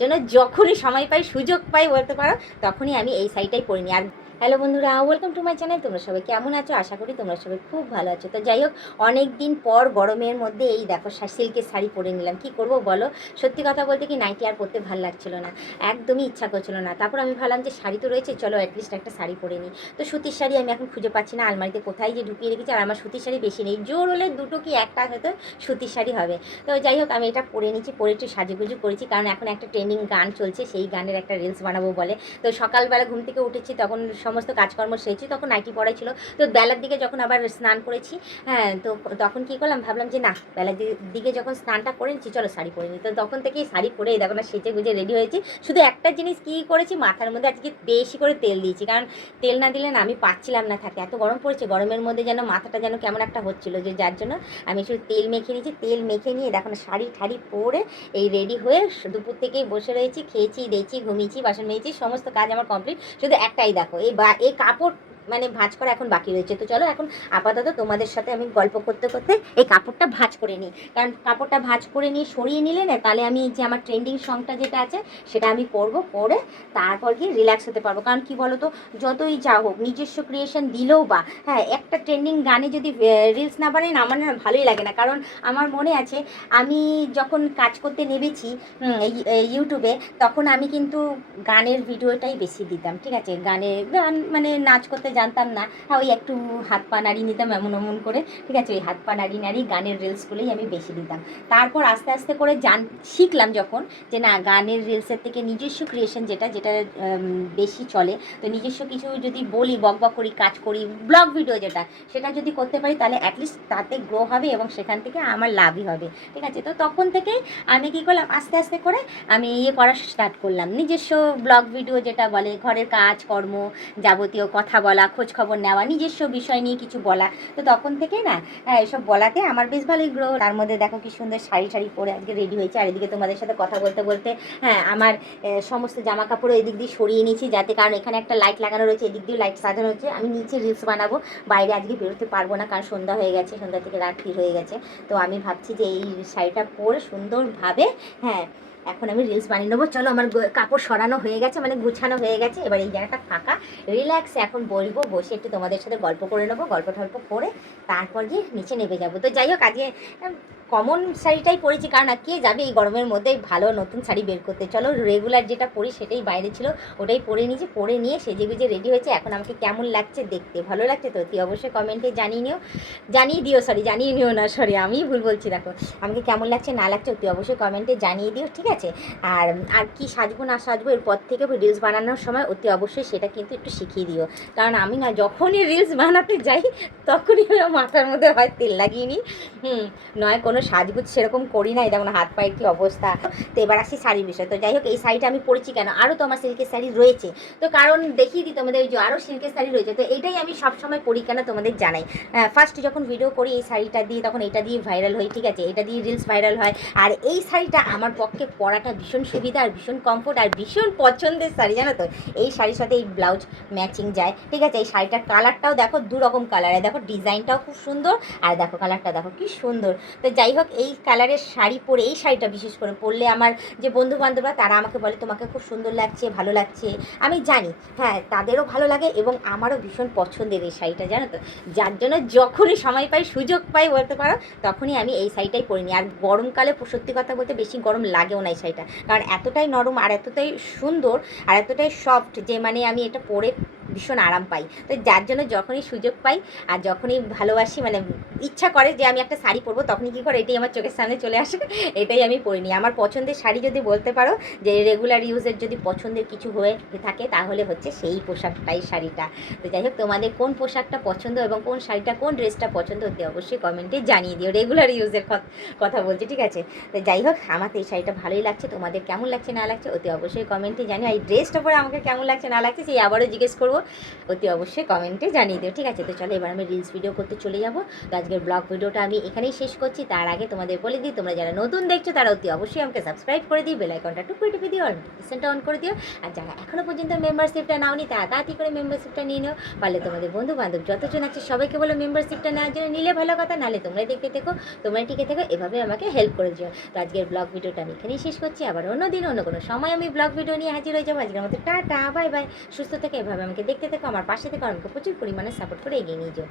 জন্য যখনই সময় পাই, সুযোগ পাই বলতে পারো, তখনই আমি এই শাড়িটাই পরে নিই। আর হ্যালো বন্ধুরা, ওয়েলকাম টু মাই চ্যানেল। তোমরা সবাই কেমন আছো? আশা করি তোমরা সবাই খুব ভালো আছো। তো যাই হোক, অনেক দিন পর গরমের মধ্যে এই দেখো সিল্কের শাড়ি পরে নিলাম। কি করব বলো, সত্যি কথা বলতে কি নাইটি আর পরতে ভালো লাগছিল না, একদমই ইচ্ছা করছিল না। তারপর আমি ভাবলাম যে শাড়ি তো রয়েছে, চলো অ্যাটলিস্ট একটা শাড়ি পরে নিই। তো সুতির শাড়ি আমি এখন খুঁজে পাচ্ছি না, আলমারিতে কোথায় যে ঢুকিয়ে রেখেছি। আর আমার সুতির শাড়ি বেশি নেই, জোর হলে দুটো কি একটা হয়তো সুতির শাড়ি হবে। তো যাই হোক, আমি এটা পরে নিচ্ছি, পরে একটু সাজুগুজু করেছি, কারণ এখন একটা ট্রেন্ডিং গান চলছে, সেই গানের একটা রিলস বানাবো বলে। তো সকালবেলা ঘুম থেকে উঠেছি, তখন সমস্ত কাজকর্ম সেরেছি, তখন নাইটি পরাই ছিল। তো বেলার দিকে যখন আবার স্নান করেছি, হ্যাঁ, তো তখন কী করলাম, ভাবলাম যে না, বেলার দিকে যখন স্নানটা করে নিচ্ছি, চলো শাড়ি পরে নিই। তো তখন থেকেই শাড়ি পরে দেখো না সেজে গুজে রেডি হয়েছি। শুধু একটা জিনিস কী করেছি, মাথার মধ্যে আজকে বেশি করে তেল দিয়েছি, কারণ তেল না দিলে না আমি পাচ্ছিলাম না থাকে, এত গরম পড়েছে, গরমের মধ্যে যেন মাথাটা যেন কেমন একটা হচ্ছিলো, যে যার জন্য আমি শুধু তেল মেখে নিয়েছি। তেল মেখে নিয়ে দেখো না শাড়ি ঠাড়ি পরে এই রেডি হয়ে দুপুর থেকেই বসে রয়েছি, খেয়েছি দিয়েছি, ঘুমিয়েছি, বাসন মেয়েছি, সমস্ত কাজ আমার কমপ্লিট। শুধু একটাই দেখো, এই কাপড় মানে ভাঁজ করা এখন বাকি রয়েছে। তো চলো এখন আপাতত তোমাদের সাথে আমি গল্প করতে করতে এই কাপড়টা ভাঁজ করে নিই, কারণ কাপড়টা ভাঁজ করে নিয়ে সরিয়ে নিলে না, তাহলে আমি যে আমার ট্রেন্ডিং সংটা যেটা আছে সেটা আমি পরবো, পরে তারপর গিয়ে রিল্যাক্স হতে পারবো। কারণ কি বলো তো, যতই যা হোক নিজস্ব ক্রিয়েশন দিলেও বা হ্যাঁ, একটা ট্রেন্ডিং গানে যদি রিলস না বানাই না, আমার না ভালোই লাগে না। কারণ আমার মনে আছে আমি যখন কাজ করতে নেমেছি ইউটিউবে, তখন আমি কিন্তু গানের ভিডিওটাই বেশি দিতাম, ঠিক আছে। গান মানে নাচ করতে জানতাম না, হ্যাঁ, ওই একটু হাত পা নাড়িয়ে নিতাম এমন এমন করে, ঠিক আছে, ওই হাত পা নাড়িয়ে নাড়িয়ে গানের রিলসগুলোই আমি বেশি দিতাম। তারপর আস্তে আস্তে করে শিখলাম যখন, যে না, গানের রিলসের থেকে নিজস্ব ক্রিয়েশন যেটা যেটা বেশি চলে। তো নিজস্ব কিছু যদি বলি, বক বক করি, কাজ করি, ব্লগ ভিডিও যেটা, সেটা যদি করতে পারি, তাহলে অ্যাটলিস্ট তাতে গ্রো হবে এবং সেখান থেকে আমার লাভই হবে, ঠিক আছে। তো তখন থেকেই আমি কী করলাম, আস্তে আস্তে করে আমি করা স্টার্ট করলাম, নিজস্ব ব্লগ ভিডিও যেটা বলে, ঘরের কাজকর্ম, যাবতীয় কথা বলা, খোঁজ খবর নেওয়া, নিজস্ব বিষয় নিয়ে কিছু বলা। তো তখন থেকেই না এসব বলাতে আমার বেশ ভালোই গ্রো। তার মধ্যে দেখো কি সুন্দর শাড়ি শাড়ি পরে আজকে রেডি হয়েছে। আর এদিকে তোমাদের সাথে কথা বলতে বলতে হ্যাঁ, আমার সমস্ত জামা কাপড়ও এদিক দিয়ে সরিয়ে নিয়েছি, যাতে, কারণ এখানে একটা লাইট লাগানো রয়েছে, এদিক দিয়ে লাইট সাজানো হচ্ছে। আমি নিচে রিলস বানাবো, বাইরে আজকে বেরোতে পারবো না, কারণ সন্ধ্যা হয়ে গেছে, সন্ধ্যা থেকে রাত্রি হয়ে গেছে। তো আমি ভাবছি যে এই শাড়িটা পরে সুন্দরভাবে, হ্যাঁ, এখন আমি রিলস বানিয়ে নেবো। চলো, আমার কাপড় সরানো হয়ে গেছে, মানে গুছানো হয়ে গেছে, এবার এই জায়গাটা ফাঁকা, রিল্যাক্সে এখন বসবো, বসে একটু তোমাদের সাথে গল্প করে নেবো, গল্প টল্প করে তারপর গিয়ে নিচে নেমে যাবো। তো যাই হোক, আজকে কমন শাড়িটাই পরেছি, কারণ কে যাবে এই গরমের মধ্যে ভালো নতুন শাড়ি বের করতে। চলো, রেগুলার যেটা পরি সেটাই বাইরে ছিল, ওটাই পরে নিয়েছি, পরে নিয়ে সেজে গুজে রেডি হয়েছে। এখন আমাকে কেমন লাগছে দেখতে, ভালো লাগছে তো? তুই অবশ্যই কমেন্টে জানিয়ে দিও, জানিয়ে নিও না, আমি ভুল বলছি। দেখো, আমাকে কেমন লাগছে না লাগছে তুই অবশ্যই কমেন্টে জানিয়ে দিও, ঠিক আছে। আর আর কি সাজবো না সাজবো এরপর থেকে রিলস বানানোর সময় অতি অবশ্যই সেটা কিন্তু একটু শিখিয়ে দিও, কারণ আমি না যখনই রিলস বানাতে যাই তখনই মাথার মধ্যে হয় তেল লাগিয়ে নিই, নয় কোনো সাজগুজ সেরকম করি না। যেমন হাত পায়ের কী অবস্থা। তো এবার আসি শাড়ির বিষয়। তো যাই হোক, এই শাড়িটা আমি পরেছি কেন, আরও তো আমার সিল্কের শাড়ি রয়েছে, তো কারণ দেখিয়ে দিই তোমাদের, ওই যে আরও সিল্কের শাড়ি রয়েছে। তো এইটাই আমি সবসময় পরি কেন তোমাদের জানাই। ফার্স্ট যখন ভিডিও করি এই শাড়িটা দিয়ে, তখন এটা দিয়ে ভাইরাল হই, ঠিক আছে, এটা দিয়ে রিলস ভাইরাল হয়। আর এই শাড়িটা আমার পক্ষে পরাটা ভীষণ সুবিধা, আর ভীষণ কমফোর্ট, আর ভীষণ পছন্দের শাড়ি, জানো তো। এই শাড়ির সাথে এই ব্লাউজ ম্যাচিং যায়, ঠিক আছে। এই শাড়িটার কালারটাও দেখো, দু রকম কালার, দেখো ডিজাইনটাও খুব সুন্দর, আর দেখো কালারটা দেখো কি সুন্দর। তো যাই হোক, এই কালারের শাড়ি পরে, এই শাড়িটা বিশেষ করে পরলে আমার যে বন্ধু বান্ধবরা, তারা আমাকে বলে তোমাকে খুব সুন্দর লাগছে, ভালো লাগছে। আমি জানি, হ্যাঁ, তাদেরও ভালো লাগে এবং আমারও ভীষণ পছন্দের এই শাড়িটা, জানো তো। যার জন্য যখনই সময় পাই, সুযোগ পাই বলতে পারো, তখনই আমি এই শাড়িটাই পরে নিই। আর গরমকালে সত্যি কথা বলতে বেশি গরম লাগেও না এই শাড়িটা, কারণ এতটাই নরম আর এতটাই সুন্দর আর এতটাই সফট, যে মানে আমি এটা পরে ভীষণ আরাম পাই। তো যার জন্য যখনই সুযোগ পাই আর যখনই ভালোবাসি, মানে ইচ্ছা করে যে আমি একটা শাড়ি পরবো, তখনই কী করে এটাই আমার চোখের সামনে চলে আসে, এটাই আমি পরে নিই। আমার পছন্দের শাড়ি যদি বলতে পারো, যে রেগুলার ইউজের যদি পছন্দের কিছু হয়ে থাকে, তাহলে হচ্ছে সেই পোশাকটাই, শাড়িটা। তো যাই হোক, তোমাদের কোন পোশাকটা পছন্দ এবং কোন শাড়িটা, কোন ড্রেসটা পছন্দ হতে অবশ্যই কমেন্টে জানিয়ে দিও। রেগুলার ইউজের কথা বলছি, ঠিক আছে। তো যাই হোক, আমার তো এই শাড়িটা ভালোই লাগছে, তোমাদের কেমন লাগছে না লাগছে অতি অবশ্যই কমেন্টে জানিও। এই ড্রেসটা পরে আমাকে কেমন লাগছে না লাগছে সেই আবারও জিজ্ঞেস করবো, অতি অবশ্যই কমেন্টে জানিয়ে দিও, ঠিক আছে। তো চলো, এবার আমি রিলস ভিডিও করতে চলে যাবো। তো আজকের ব্লগ ভিডিওটা আমি এখানেই শেষ করছি। তার তার আগে তোমাদের বলে দিই, তোমরা যারা নতুন দেখছো তারা অতি অবশ্যই আমাকে সাবস্ক্রাইব করে দিই, বেল আইকনটা টুক করে টিপে দিও, আর নোটিফিকেশনটা অন করে দিও। আর যারা এখনও পর্যন্ত মেম্বারশিপটা নাওনি তাড়াতাড়ি করে মেম্বারশিপটা নিয়ে নিও। পারলে তোমাদের বন্ধু বান্ধব যতজন আছে সবাইকে বলো মেম্বারশিপটা নেওয়ার জন্য, নিলে ভালো কথা, নাহলে তোমরাই দেখতে থেকো, তোমরাই টিকে থেকো, এভাবে আমাকে হেল্প করে দিও। তো আজকের ব্লগ ভিডিওটা আমি এখানেই শেষ করছি, আবার অন্য দিন অন্য কোনো সময় আমি ব্লগ ভিডিও নিয়ে হাজির হয়ে যাবো। আজকের মতো টাটা, বাই বাই, সুস্থ থেকে এভাবে আমাকে দেখতে থেকো, আমার পাশে থেকে আমাকে প্রচুর পরিমাণে সাপোর্ট করে এগিয়ে নিয়ে যাও।